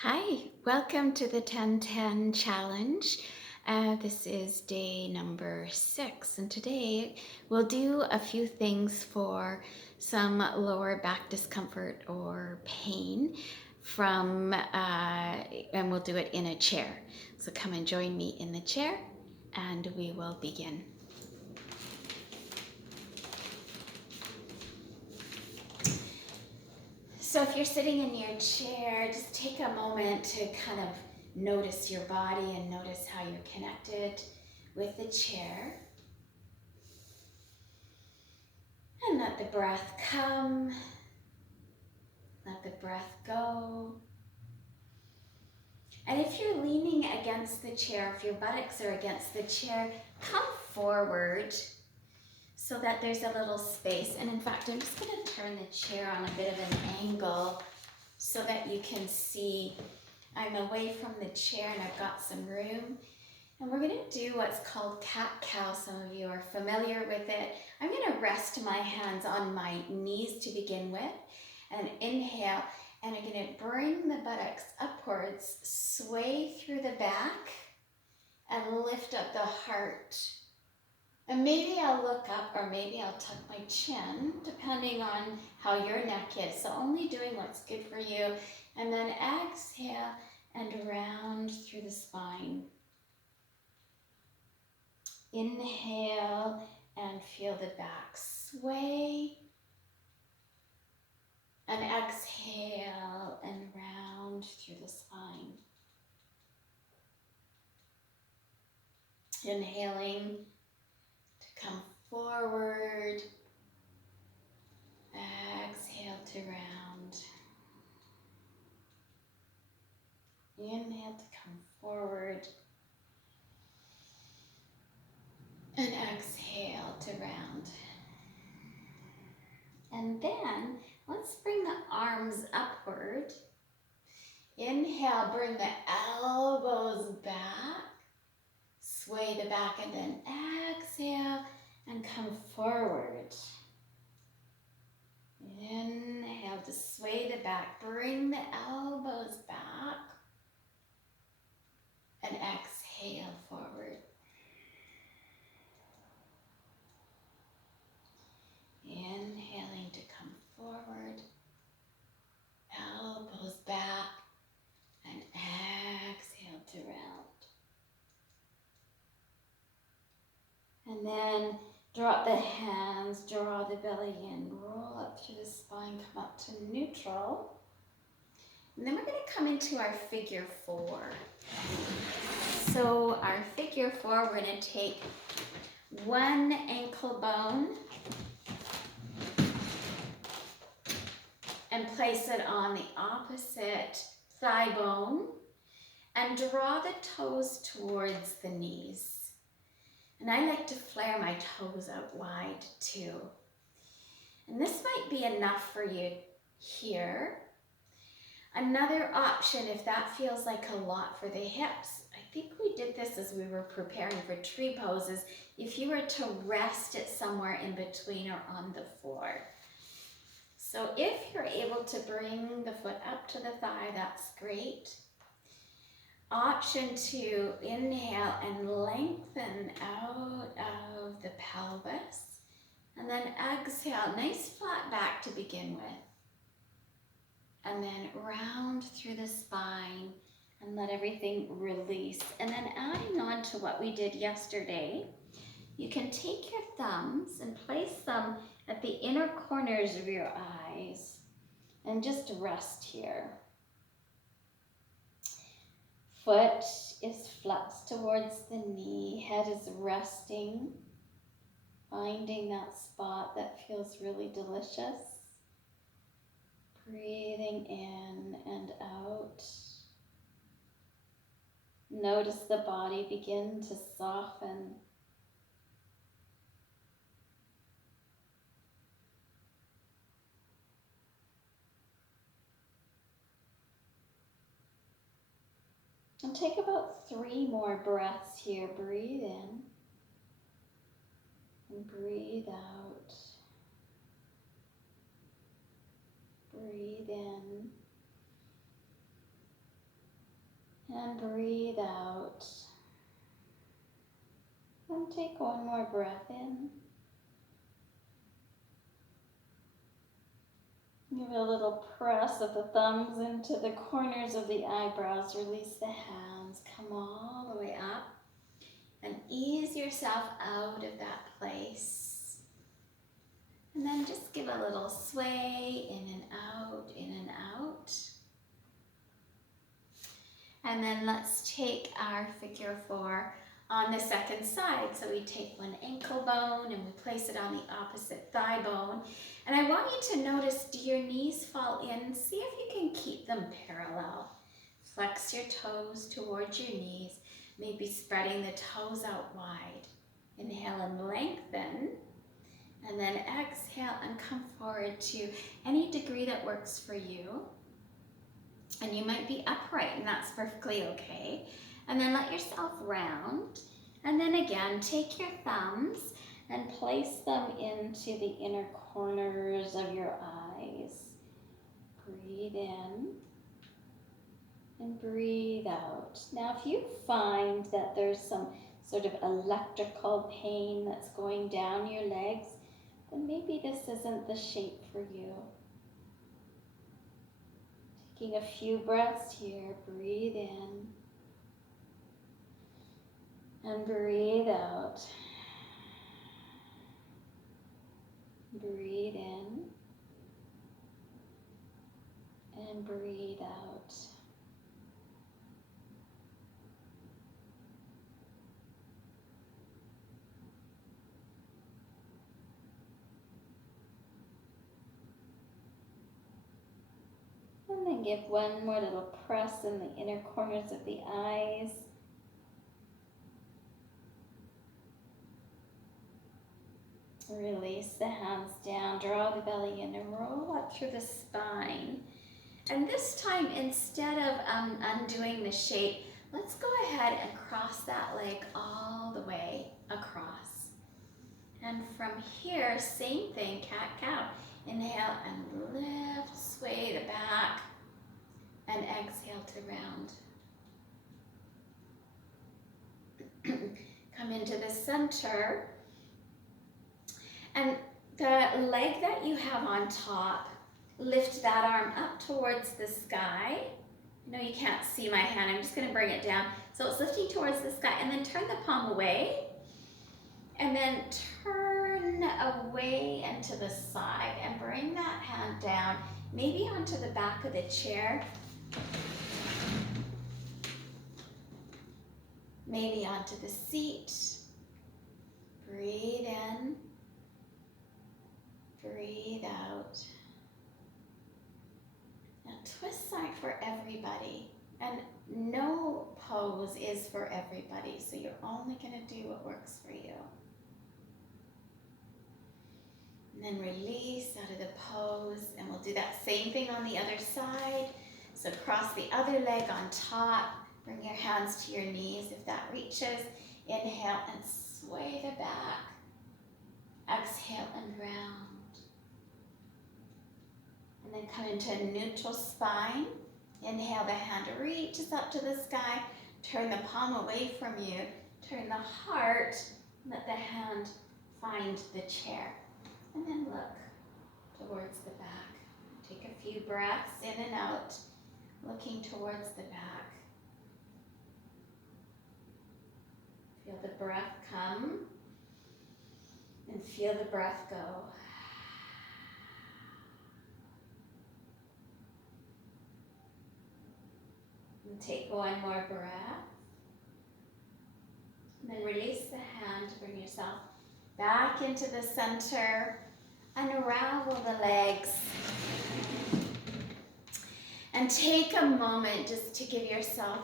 Hi, welcome to the 10-10 challenge. This is day number 6, and today we'll do a few things for some lower back discomfort or pain and we'll do it in a chair. So come and join me in the chair and we will begin. So if you're sitting in your chair, just take a moment to kind of notice your body and notice how you're connected with the chair. And let the breath come, let the breath go. And if you're leaning against the chair, if your buttocks are against the chair, come forward so that there's a little space. And in fact, I'm just going to turn the chair on a bit of an angle so that you can see I'm away from the chair and I've got some room. And we're going to do what's called cat-cow. Some of you are familiar with it. I'm going to rest my hands on my knees to begin with and inhale. And I'm going to bring the buttocks upwards, sway through the back and lift up the heart. And maybe I'll look up or maybe I'll tuck my chin depending on how your neck is. So only doing what's good for you. And then exhale and round through the spine. Inhale and feel the back sway. And exhale and round through the spine. Inhaling to come forward. Exhale to round. Inhale to come forward. And exhale to round. And then let's bring the arms upward. Inhale, bring the elbows back. Sway the back and then exhale and come forward. Inhale to sway the back. Bring the elbows back. And exhale forward. Inhaling to come forward. Elbows back. And exhale to round. And then drop the hands, draw the belly in, roll up through the spine, come up to neutral. And then we're going to come into our figure 4. So our figure 4, we're going to take one ankle bone and place it on the opposite thigh bone and draw the toes towards the knees. And I like to flare my toes out wide too. And this might be enough for you here. Another option, if that feels like a lot for the hips, I think we did this as we were preparing for tree poses, if you were to rest it somewhere in between or on the floor. So if you're able to bring the foot up to the thigh, that's great. Option 2, inhale and lengthen out of the pelvis. And then exhale, nice flat back to begin with. And then round through the spine and let everything release. And then adding on to what we did yesterday, you can take your thumbs and place them at the inner corners of your eyes and just rest here. Foot is flexed towards the knee, head is resting, finding that spot that feels really delicious. Breathing in and out. Notice the body begin to soften. And take about 3 more breaths here. Breathe in and breathe out. Breathe in And breathe out. And take one more breath in. Give a little press of the thumbs into the corners of the eyebrows. Release the hands. Come all the way up. And ease yourself out of that place. And then just give a little sway in and out, in and out. And then let's take our figure 4 on the second side. So we take one ankle bone and we place it on the opposite thigh bone. And I want you to notice, do your knees fall in? See if you can keep them parallel. Flex your toes towards your knees, maybe spreading the toes out wide. Inhale and lengthen. And then exhale and come forward to any degree that works for you. And you might be upright, and that's perfectly okay. And then let yourself round. And then again, take your thumbs and place them into the inner corners of your eyes. Breathe in and breathe out. Now, if you find that there's some sort of electrical pain that's going down your legs, then maybe this isn't the shape for you. Taking a few breaths here, breathe in and breathe out. Breathe in and breathe out. And then give one more little press in the inner corners of the eyes. Release the hands down, draw the belly in and roll up through the spine. And this time, instead of undoing the shape, let's go ahead and cross that leg all the way across. And from here, same thing, cat-cow. Inhale and lift, sway the back, and exhale to round. Come into the center. And the leg that you have on top, lift that arm up towards the sky. I know you can't see my hand, I'm just gonna bring it down. So it's lifting towards the sky, and then turn the palm away. And then turn away and to the side and bring that hand down, maybe onto the back of the chair. Maybe onto the seat. Breathe in. Breathe out. Now twists aren't for everybody, and no pose is for everybody, so you're only going to do what works for you. And then release out of the pose, and we'll do that same thing on the other side. So cross the other leg on top, bring your hands to your knees if that reaches. Inhale and sway the back. Exhale and round. And then come into a neutral spine. Inhale, the hand reaches up to the sky. Turn the palm away from you. Turn the heart. Let the hand find the chair. And then look towards the back. Take a few breaths in and out, looking towards the back. Feel the breath come and feel the breath go. And take one more breath. And then release the hand to bring yourself back into the center. Unravel the legs. And take a moment just to give yourself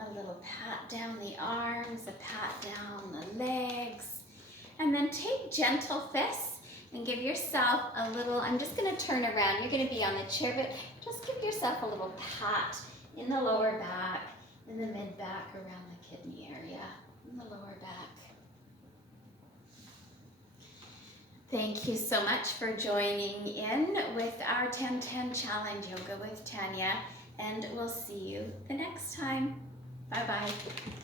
a little pat down the arms, a pat down the legs. And then take gentle fists and give yourself a little, I'm just going to turn around. You're going to be on the chair, but just give yourself a little pat in the lower back, in the mid-back, around the kidney area, in the lower back. Thank you so much for joining in with our 10-10 Challenge Yoga with Tanya, and we'll see you the next time. Bye-bye.